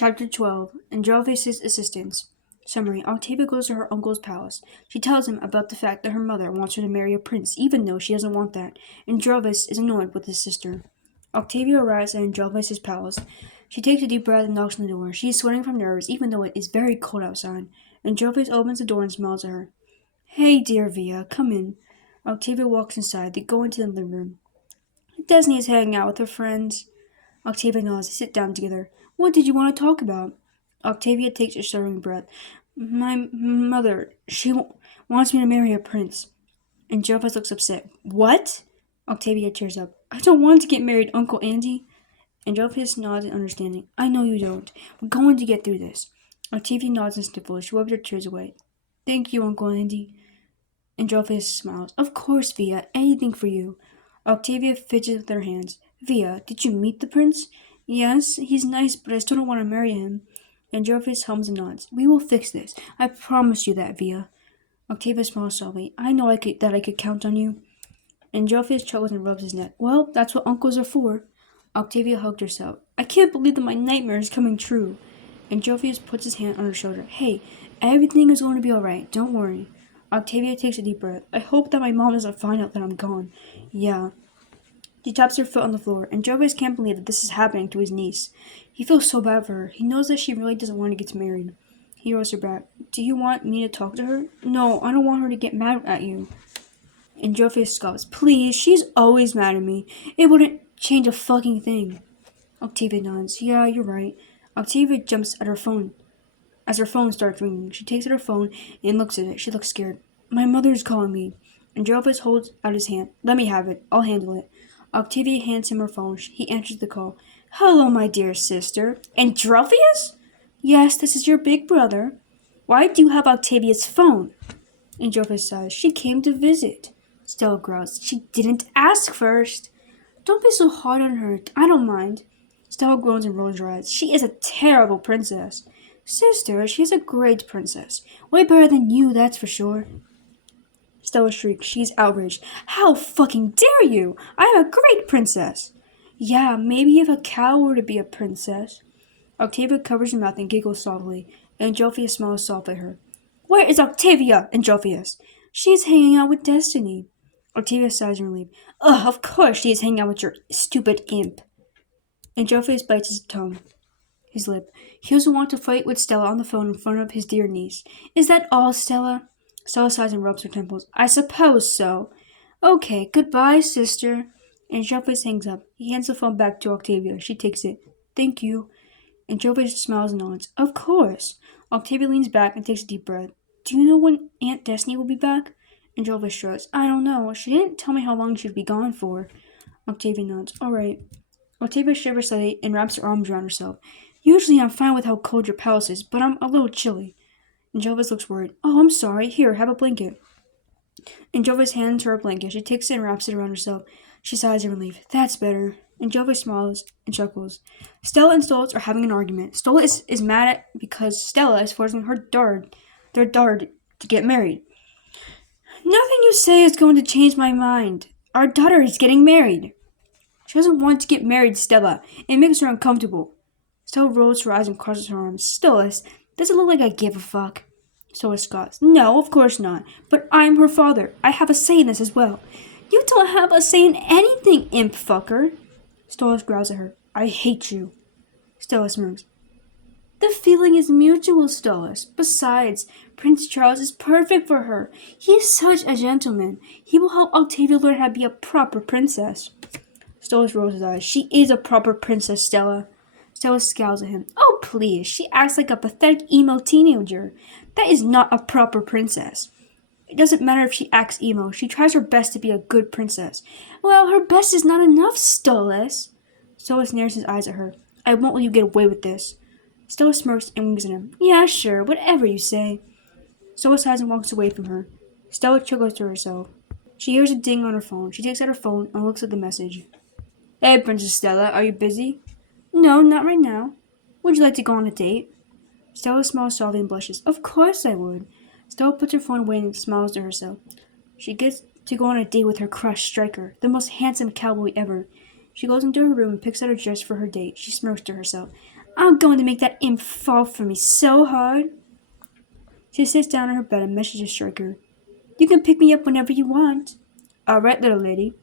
Chapter 12 Andrealphus' Assistants. Summary. Octavia goes to her uncle's palace. She tells him about the fact that her mother wants her to marry a prince, even though she doesn't want that. Andrealphus is annoyed with his sister. Octavia arrives at Andrealphus' palace. She takes a deep breath and knocks on the door. She is sweating from nerves, even though it is very cold outside. Andrealphus opens the door and smiles at her. Hey, dear Via, come in. Octavia walks inside. They go into the living room. Destiny is hanging out with her friends. Octavia nods. They sit down together. What did you want to talk about? Octavia takes a shuddering breath. My mother, she wants me to marry a prince. Andrealphus looks upset. What? Octavia tears up. I don't want to get married, Uncle Andy. Andrealphus nods in understanding. I know you don't. We're going to get through this. Octavia nods and sniffles. She wipes her tears away. Thank you, Uncle Andy. Andrealphus smiles. Of course, Via. Anything for you. Octavia fidgets with her hands. Via, did you meet the prince? Yes, he's nice, but I still don't want to marry him. Andrealphus hums and nods. We will fix this. I promise you that, Via. Octavia smiles softly. I know that I could count on you. Andrealphus chuckles and rubs his neck. Well, that's what uncles are for. Octavia hugged herself. I can't believe that my nightmare is coming true. Andrealphus puts his hand on her shoulder. Hey, everything is going to be alright. Don't worry. Octavia takes a deep breath. I hope that my mom doesn't find out that I'm gone. Yeah. She taps her foot on the floor, and Andrealphus can't believe that this is happening to his niece. He feels so bad for her. He knows that she really doesn't want to get married. He rolls her back. Do you want me to talk to her? No, I don't want her to get mad at you. Andrealphus scoffs. Please, she's always mad at me. It wouldn't change a fucking thing. Octavia nods. Yeah, you're right. Octavia jumps at her phone. As her phone starts ringing, she takes out her phone and looks at it. She looks scared. My mother's calling me. Andrealphus holds out his hand. Let me have it. I'll handle it. Octavia hands him her phone. He answers the call. Hello, my dear sister. Andrealphus? Yes, this is your big brother. Why do you have Octavia's phone? Andrealphus sighs. She came to visit. Stella growls. She didn't ask first. Don't be so hard on her. I don't mind. Stella groans and rolls her eyes. She is a terrible princess. Sister, she's a great princess. Way better than you, that's for sure. Stella shrieks. She's outraged. How fucking dare you? I am a great princess. Yeah, maybe if a cow were to be a princess. Octavia covers her mouth and giggles softly. Andrealphus smiles softly at her. Where is Octavia, Andrealphus? She's hanging out with Destiny. Octavia sighs in relief. Ugh, of course she is hanging out with your stupid imp. Andrealphus bites his lip. He doesn't want to fight with Stella on the phone in front of his dear niece. Is that all, Stella? Stella sighs and rubs her temples. I suppose so. Okay, goodbye, sister. Andrealphus hangs up. He hands the phone back to Octavia. She takes it. Thank you. Andrealphus smiles and nods. Of course. Octavia leans back and takes a deep breath. Do you know when Aunt Destiny will be back? Andrealphus shrugs. I don't know. She didn't tell me how long she'd be gone for. Octavia nods. All right. Octavia shivers slightly and wraps her arms around herself. Usually I'm fine with how cold your palace is, but I'm a little chilly. Andrealphus looks worried. Oh, I'm sorry. Here, have a blanket. Andrealphus hands her a blanket. She takes it and wraps it around herself. She sighs in relief. That's better. Andrealphus smiles and chuckles. Stella and Stolz are having an argument. Stella is mad at because Stella is forcing their daughter to get married. Nothing you say is going to change my mind. Our daughter is getting married. She doesn't want to get married, Stella. It makes her uncomfortable. Stella rolls her eyes and crosses her arms. Stella, does it look like I give a fuck? Stella scoffs. No, of course not. But I'm her father. I have a say in this as well. You don't have a say in anything, imp fucker. Stella growls at her. I hate you. Stella smirks. The feeling is mutual, Stolas. Besides, Prince Charles is perfect for her. He is such a gentleman. He will help Octavia learn how to be a proper princess. Stolas rolls his eyes. She is a proper princess, Stella. Stella scowls at him. Oh, please. She acts like a pathetic emo teenager. That is not a proper princess. It doesn't matter if she acts emo. She tries her best to be a good princess. Well, her best is not enough, Stolas. Stolas narrows his eyes at her. I won't let you get away with this. Stella smirks and winks at him. Yeah, sure, whatever you say. Stella sighs and walks away from her. Stella chuckles to herself. She hears a ding on her phone. She takes out her phone and looks at the message. Hey, Princess Stella, are you busy? No, not right now. Would you like to go on a date? Stella smiles softly and blushes. Of course I would. Stella puts her phone away and smiles to herself. She gets to go on a date with her crush, Striker, the most handsome cowboy ever. She goes into her room and picks out a dress for her date. She smirks to herself. I'm going to make that imp fall for me so hard. She sits down on her bed and messages Striker. You can pick me up whenever you want. All right, little lady.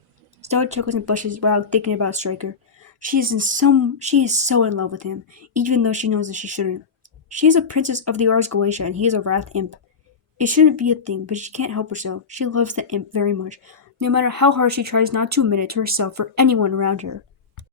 Stella chuckles and blushes while thinking about Striker. She is so in love with him, even though she knows that she shouldn't. She is a princess of the Ars Goetia, and he is a wrath imp. It shouldn't be a thing, but she can't help herself. She loves the imp very much, no matter how hard she tries not to admit it to herself or anyone around her.